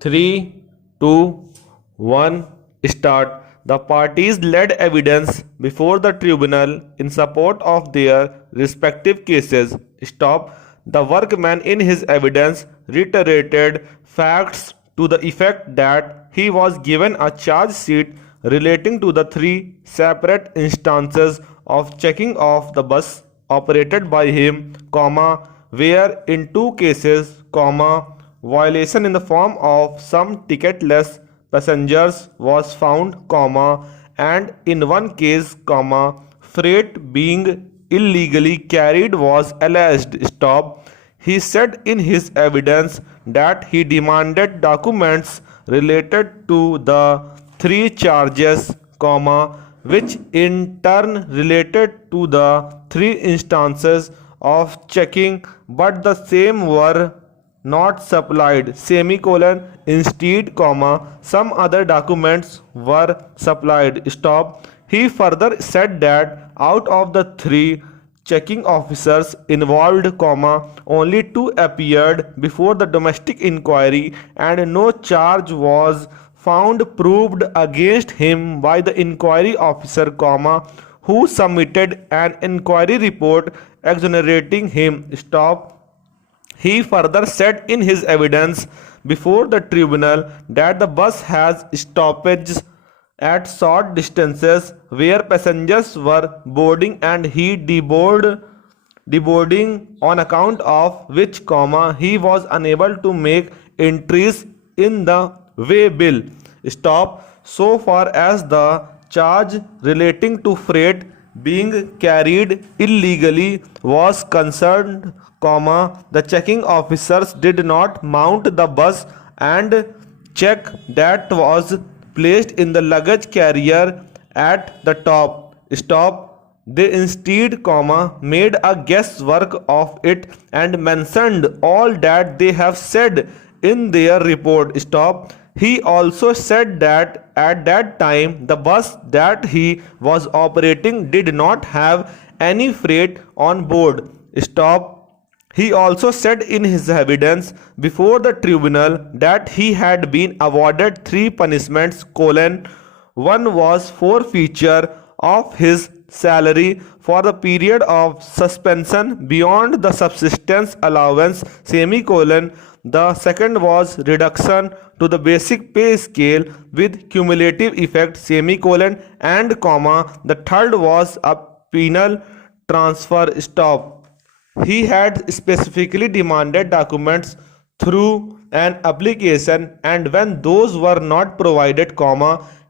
3, 2, 1, start. The parties led evidence before the tribunal in support of their respective cases. Stop. The workman in his evidence reiterated facts to the effect that he was given a charge sheet relating to the three separate instances of checking of the bus operated by him, where in two cases, violation in the form of some ticketless passengers was found, and in one case, freight being illegally carried was alleged. Stop. He said in his evidence that he demanded documents related to the three charges, which in turn related to the three instances of checking, but the same were not supplied, instead, some other documents were supplied. Stop. He further said that out of the three checking officers involved, only two appeared before the domestic inquiry and no charge was found proved against him by the inquiry officer, who submitted an inquiry report exonerating him. Stop. He further said in his evidence before the tribunal that the bus has stoppages at short distances where passengers were boarding and he deboarding, on account of which, he was unable to make entries in the way bill. Stop. So far as the charge relating to freight being carried illegally was concerned, the checking officers did not mount the bus and check that was placed in the luggage carrier at the top. Stop. They instead, made a guesswork of it and mentioned all that they have said in their report. Stop. He also said that at that time the bus that he was operating did not have any freight on board. Stop. He also said in his evidence before the tribunal that he had been awarded three punishments, one was forfeiture of his salary for the period of suspension beyond the subsistence allowance, the second was reduction to the basic pay scale with cumulative effect, and, the third was a penal transfer. Stop. He had specifically demanded documents through an application, and when those were not provided,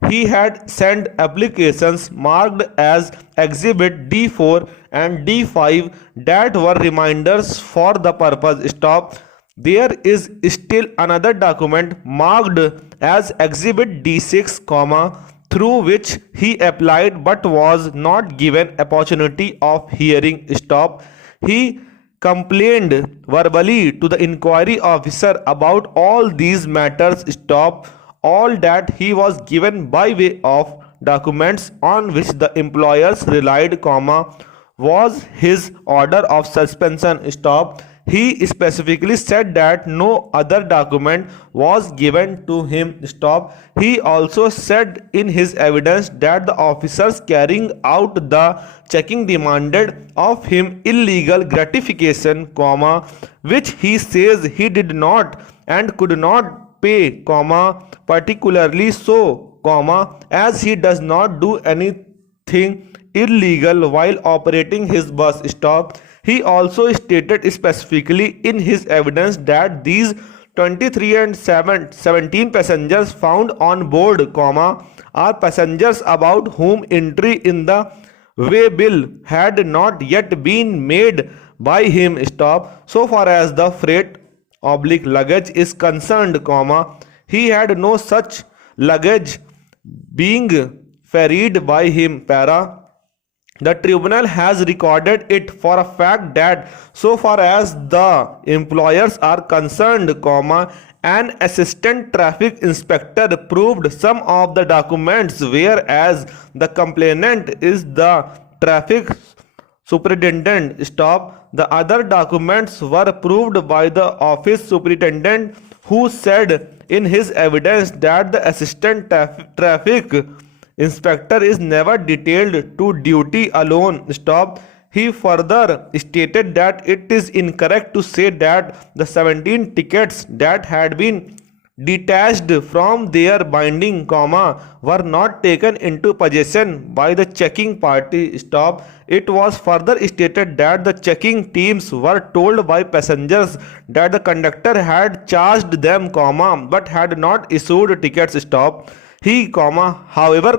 he had sent applications marked as Exhibit D4 and D5 that were reminders for the purpose. Stop. There is still another document marked as Exhibit D6, through which he applied but was not given opportunity of hearing. Stop. He complained verbally to the inquiry officer about all these matters. Stop. All that he was given by way of documents on which the employers relied, was his order of suspension. Stop. He specifically said that no other document was given to him. Stop. He also said in his evidence that the officers carrying out the checking demanded of him illegal gratification, which he says he did not and could not pay, particularly so, as he does not do anything illegal while operating his bus. Stop. He also stated specifically in his evidence that these 23 and 17 passengers found on board, are passengers about whom entry in the way bill had not yet been made by him. Stop. So far as the freight luggage is concerned, he had no such luggage being ferried by him. The tribunal has recorded it for a fact that so far as the employers are concerned, an assistant traffic inspector proved some of the documents, whereas the complainant is the traffic superintendent. Stop. The other documents were proved by the office superintendent, who said in his evidence that the assistant traffic inspector is never detailed to duty alone. Stop. He further stated that it is incorrect to say that the 17 tickets that had been detached from their binding, were not taken into possession by the checking party. Stop. It was further stated that the checking teams were told by passengers that the conductor had charged them, but had not issued tickets. Stop. He, however,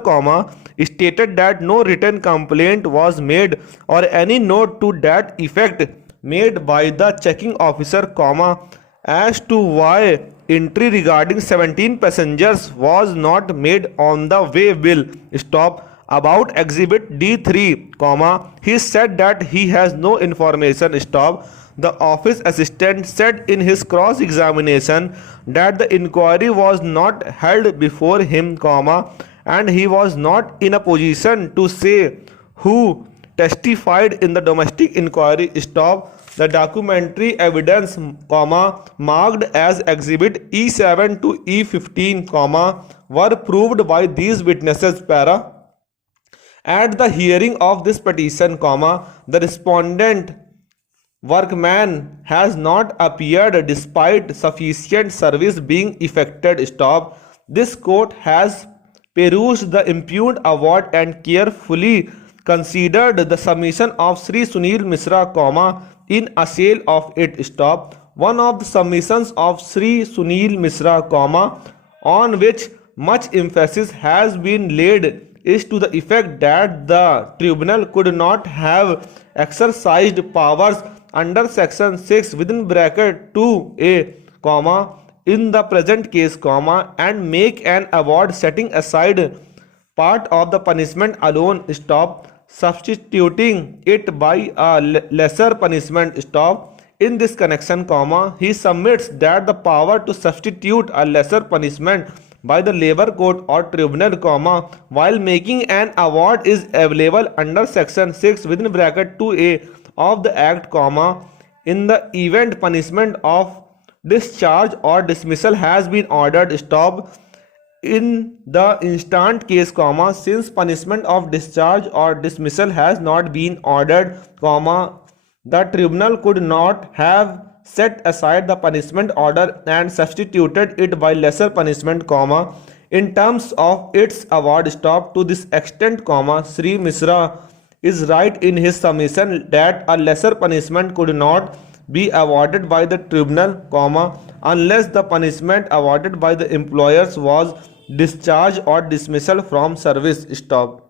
stated that no written complaint was made or any note to that effect made by the checking officer, as to why entry regarding 17 passengers was not made on the way bill. Stop. About exhibit D3, he said that he has no information. Stop. The office assistant said in his cross examination that the inquiry was not held before him, and he was not in a position to say who testified in the domestic inquiry. Stop. The documentary evidence, marked as exhibit E7 to E15, were proved by these witnesses. At the hearing of this petition, the respondent workman has not appeared despite sufficient service being effected. Stop. This court has perused the impugned award and carefully considered the submission of Sri Sunil Mishra, in a sale of it. Stop. One of the submissions of Sri Sunil Mishra, on which much emphasis has been laid, is to the effect that the tribunal could not have exercised powers under section 6 within bracket 2a, in the present case, and make an award setting aside part of the punishment alone. Stop. Substituting it by a lesser punishment. Stop. In this connection, he submits that the power to substitute a lesser punishment by the labor court or tribunal, while making an award is available under section 6 within bracket 2a of the act, in the event punishment of discharge or dismissal has been ordered. Stop. In the instant case, since punishment of discharge or dismissal has not been ordered, the tribunal could not have set aside the punishment order and substituted it by lesser punishment, in terms of its award. Stop. To this extent, Sri Mishra is right in his submission that a lesser punishment could not be awarded by the tribunal, unless the punishment awarded by the employers was discharge or dismissal from service. Stop.